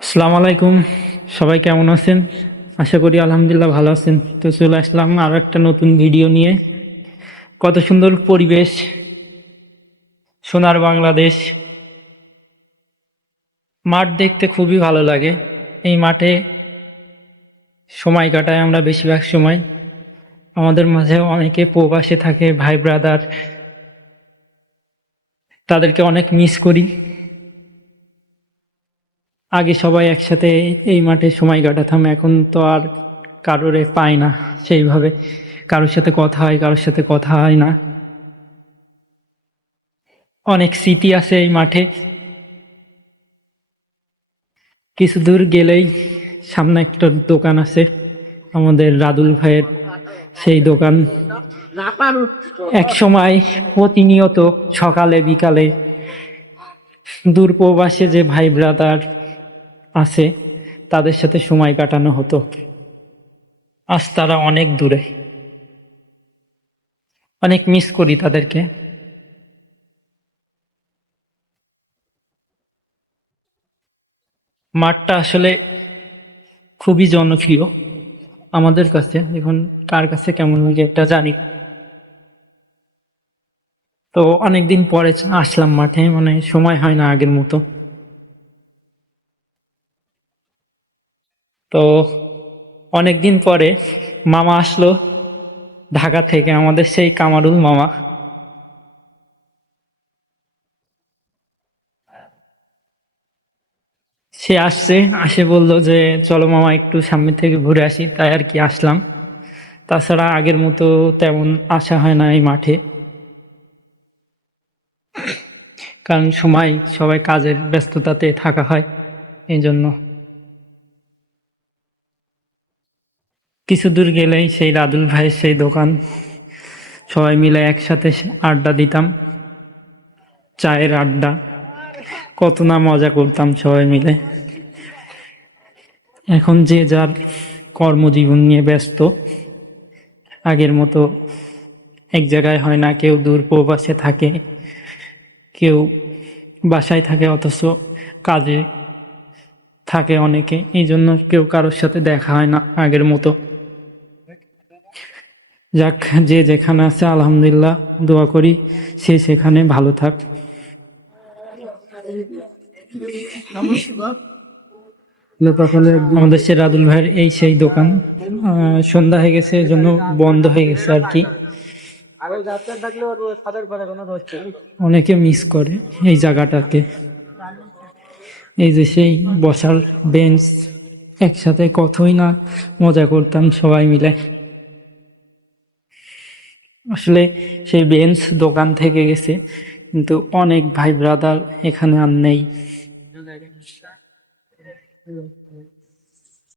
আসসালামু আলাইকুম। সবাই কেমন আছেন? আশা করি আলহামদুলিল্লাহ ভালো আছেন। তো চলে আসলাম আরো একটা নতুন ভিডিও নিয়ে। কত সুন্দর পরিবেশ, সোনার বাংলাদেশ। মাঠ দেখতে খুবই ভালো লাগে। এই মাঠে সময় কাটাই আমরা বেশিরভাগ সময়। আমাদের মাঝে অনেকে প্রবাসে থাকে, ভাই ব্রাদার, তাদেরকে অনেক মিস করি। আগে সবাই একসাথে এই মাঠে সময় কাটাতাম, এখন তো আর কারোরে পাই না সেইভাবে। কারোর সাথে কথা হয়, কারোর সাথে কথা হয় না। অনেক স্মৃতি আছে এই মাঠে। কিছু দূর গেলেই সামনে একটা দোকান আছে, আমাদের রাদুল ভাইয়ের সেই দোকান। এক সময় প্রতিনিয়ত সকালে বিকালে দূর প্রবাসে যে ভাই ব্রাদার আছে তাদের সাথে সময় কাটানো হতো। আজ তারা অনেক দূরে, অনেক মিস করি তাদেরকে। মাঠটা আসলে খুবই জনপ্রিয় আমাদের কাছে। এখন কার কাছে কেমন লাগে এটা জানি না। তো অনেকদিন পরে আসলাম মাঠে, মানে সময় হয় না আগের মতো। তো অনেকদিন পরে মামা আসলো ঢাকা থেকে, আমাদের সেই কামারুল মামা। সে আসছে, আসে বলল যে চলো মামা একটু সামনে থেকে ঘুরে আসি, তাই আর কি আসলাম। তাছাড়া আগের মতো তেমন আসা হয় না এই মাঠে, কারণ সময় সবাই কাজের ব্যস্ততাতে থাকা হয় এই জন্য। কিছু দূর গেলেই সেই রাদুল ভাইয়ের সেই দোকান, সবাই মিলে একসাথে আড্ডা দিতাম, চায়ের আড্ডা। কত না মজা করতাম সবাই মিলে। এখন যে যার কর্মজীবন নিয়ে ব্যস্ত, আগের মতো এক জায়গায় হয় না। কেউ দূর প্রবাসে থাকে, কেউ বাসায় থাকে, অথচ কাজে থাকে অনেকে, এই জন্য কেউ কারোর সাথে দেখা হয় না আগের মতো। যাক, যে যেখানে আছে আলহামদুলিল্লাহ, দোয়া করি সে সেখানে ভালো থাক। আমাদের সে রাদুল ভাইয়ের এই সেই দোকান। সন্ধ্যা হয়ে গেছে, এজন্য বন্ধ হয়ে গেছে আর কি। অনেকে মিস করে এই জায়গাটাকে। এই যে সেই বসার বেঞ্চ, একসাথে কতই না মজা করতাম সবাই মিলে। আসলে সেই বেঞ্চ দোকান থেকে গেছে, কিন্তু অনেক ভাই ব্রাদার এখানে আর নেই।